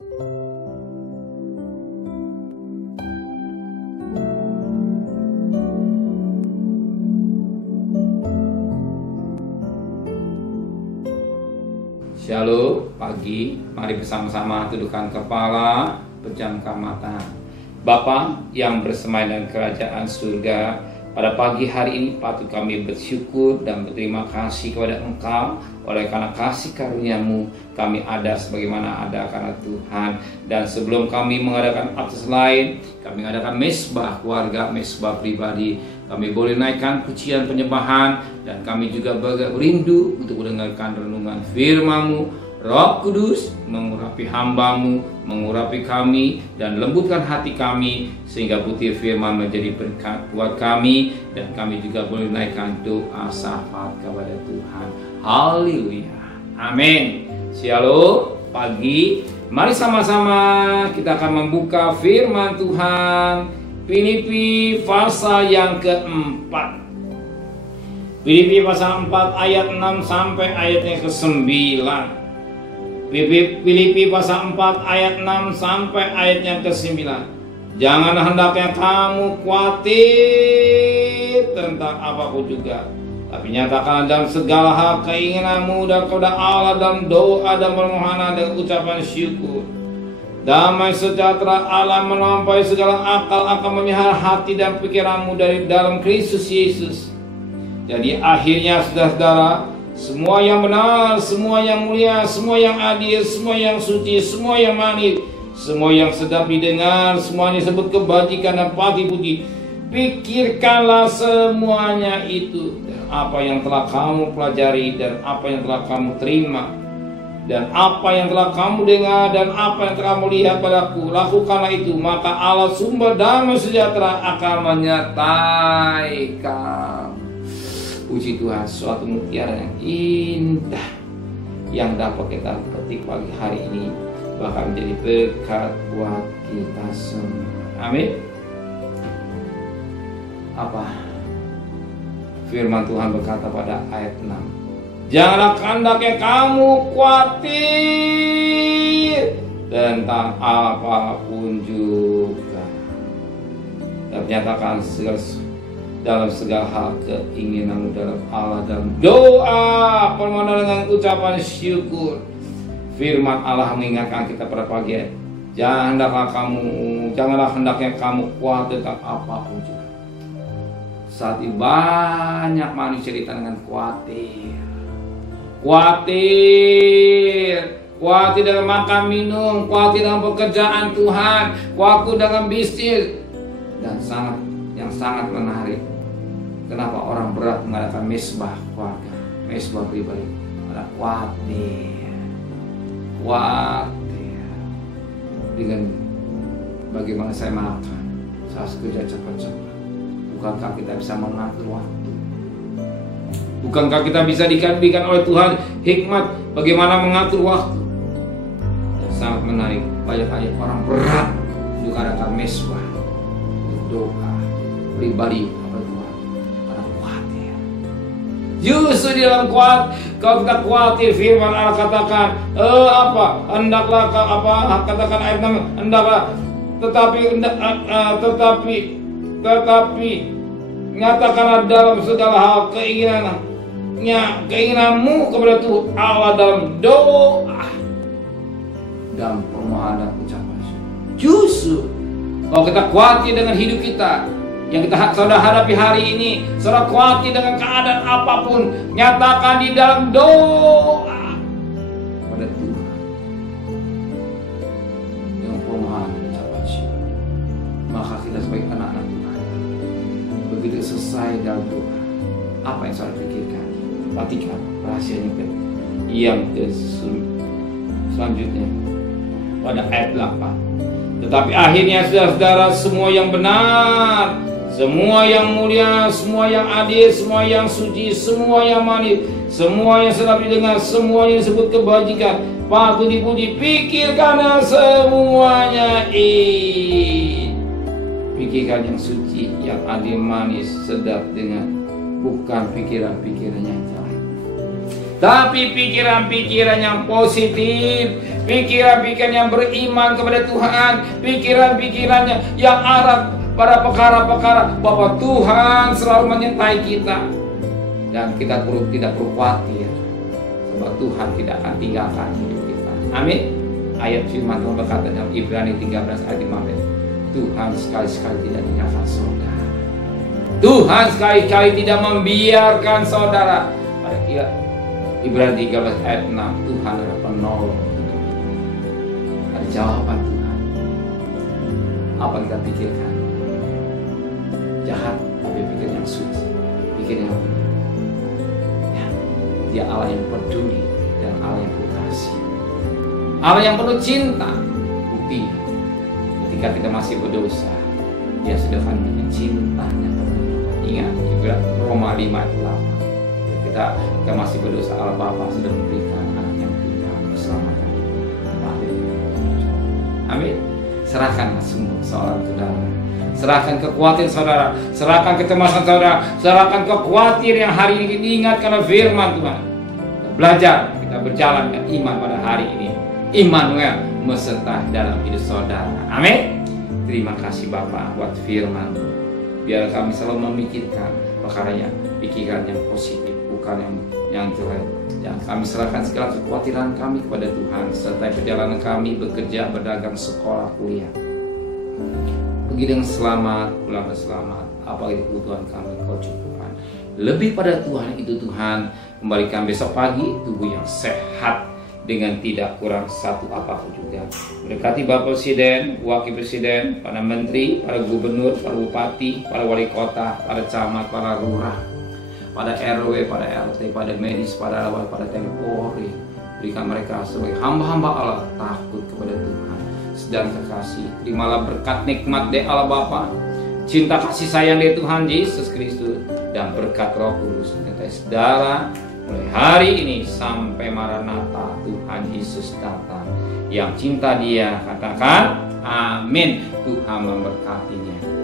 Shalom, pagi, mari bersama-sama tundukkan kepala, pejamkan mata. Bapa yang bersemayam dalam kerajaan surga, pada pagi hari ini patut kami bersyukur dan berterima kasih kepada Engkau. Oleh karena kasih karunia-Mu kami ada sebagaimana ada karena Tuhan. Dan sebelum kami mengadakan aktivitas lain, kami mengadakan mesbah keluarga, mesbah pribadi, kami boleh naikkan pujian penyembahan, dan kami juga berindu untuk mendengarkan renungan firman-Mu. Roh Kudus mengurapi hamba-Mu, mengurapi kami, dan lembutkan hati kami, sehingga butir firman menjadi berkat buat kami, dan kami juga boleh naikkan doa syafaat kepada Tuhan. Haleluya, amin. Shalom, pagi, mari sama-sama kita akan membuka firman Tuhan. Filipi pasal yang keempat. Filipi pasal 4 ayat 6 sampai ayatnya ke-9. Filipi pasal 4 ayat 6 sampai ayatnya ke-9. Jangan hendaknya kamu khawatir tentang apapun juga, tapi nyatakan dalam segala hal keinginanmu dan kepada Allah dalam doa dan permohonan dengan ucapan syukur. Damai sejahtera Allah melampaui segala akal akan memelihara hati dan pikiranmu dari dalam Kristus Yesus. Jadi akhirnya saudara-saudara, semua yang benar, semua yang mulia, semua yang adil, semua yang suci, semua yang manis, semua yang sedap didengar, semuanya disebut kebajikan dan patut dipuji. Pikirkanlah semuanya itu, dan apa yang telah kamu pelajari, dan apa yang telah kamu terima, dan apa yang telah kamu dengar, dan apa yang telah kamu lihat padaku, lakukanlah itu, maka Allah sumber damai sejahtera akan menyertai kamu. Puji Tuhan, suatu mutiara yang indah yang dapat kita petik pagi hari ini, bahkan menjadi berkat buat kita semua. Amin. Apa firman Tuhan berkata pada ayat 6? Janganlah hendaknya kamu khawatir tentang apapun juga, dan menyatakan dalam segala hal keinginanmu dalam Allah dalam doa permohonan dengan ucapan syukur. Firman Allah mengingatkan kita pada pagi hari, janganlah hendaknya kamu khawatir tentang apapun juga. Saat ini banyak manusia dengan khawatir dengan makan minum, khawatir dengan pekerjaan Tuhan, khawatir dengan bisnis, dan yang sangat menarik, kenapa orang berat mengadakan mesbah keluarga, mesbah pribadi, ada khawatir dengan bagaimana saya makan, saya kerja cepat-cepat. Bukankah kita bisa mengatur waktu? Bukankah kita bisa diberikan oleh Tuhan hikmat bagaimana mengatur waktu? Dan sangat menarik, banyak orang berat untuk adakan mesbah, doa pribadi kepada Tuhan karena khawatir. Justru di dalam kalau kita khawatir, firman Allah katakan hendaklah katakan ayat 6, hendaklah tetapi nyatakanlah dalam segala hal keinginanmu kepada Tuhan Allah dalam doa dan permohonan ucapan syukur. Justru kalau kita khawatir dengan hidup kita yang kita saudara hadapi hari ini, saudara khawatir dengan keadaan apapun, nyatakan di dalam doa kepada Tuhan dengan permohonan ucapan syukur. Maka kita sebagai anak-anak Tuhan, begitu selesai dalam doa, apa yang saudara pikirkan? Perhatikan rahasianya yang selanjutnya pada ayat 8. Tetapi akhirnya saudara-saudara, semua yang benar, semua yang mulia, semua yang adil, semua yang suci, semua yang manis, semua yang sedap didengar, semua yang disebut kebajikan, patut dipuji, pikirkan semuanya ini. Pikirkan yang suci, yang adil, manis, sedap dengar, bukan pikiran-pikiran yang lain. tapi pikiran-pikiran yang positif, pikiran-pikiran yang beriman kepada Tuhan, pikiran-pikiran yang arah pada perkara-perkara bahwa Tuhan selalu menyertai kita, dan kita tidak perlu khawatir sebab Tuhan tidak akan tinggalkan hidup kita. Amin. Ayat firman Tuhan berkata dalam Ibrani 13 ayat 15, Tuhan sekali-sekali tidak tinggalkan saudara. Tuhan sekali-kali tidak membiarkan saudara. Pada Ibrani 13 ayat 6, Tuhan adalah penolong hidup kita. Ada jawaban Tuhan. Apa kita pikirkan? Jahat, tapi pikir yang suci, pikir yang ya, Dia Allah yang peduli dan Allah yang penuh kasih, Allah yang penuh cinta. Bukti ketika kita masih berdosa, Dia sudah akan mencintanya kepada kita. Ingat, Roma 5 ayat 8. Kita masih berdosa, Allah Bapa sudah memberikan anak yang tunggal keselamatan. Amin. Serahkanlah semua seorang saudara. Serahkan kekhawatiran saudara, serahkan kecemasan saudara, serahkan kekhawatiran yang hari ini diingatkan firman Tuhan. Kita belajar, kita berjalan dengan iman pada hari ini. Immanuel mesertai dalam hidup saudara. Amin. Terima kasih Bapa buat firman. Biar kami selalu memikirkan pikiran yang positif, bukan yang jelek. Ya, kami serahkan segala kekhawatiran kami kepada Tuhan, serta perjalanan kami bekerja, berdagang, sekolah, kuliah. Pergi dengan selamat, pulang dengan selamat. Apa itu kebutuhan kami, Kau cukupkan. Lebih pada Tuhan itu Tuhan, kembalikan besok pagi tubuh yang sehat dengan tidak kurang satu apapun juga. Berkati Bapak Presiden, Wakil Presiden, para Menteri, para Gubernur, para Bupati, para Wali Kota, para Camat, para Lurah, pada RW, pada RT, pada medis, pada awal, pada TNI Polri. Berikan mereka sebagai hamba-hamba Allah takut kepada Tuhan dan kekasih. Terimalah berkat nikmat dari Allah Bapa, cinta kasih sayang dari Tuhan Yesus Kristus, dan berkat Roh Kudus menyertai saudara mulai hari ini sampai Maranatha Tuhan Yesus datang. Yang cinta Dia katakan amin. Tuhan memberkatinya.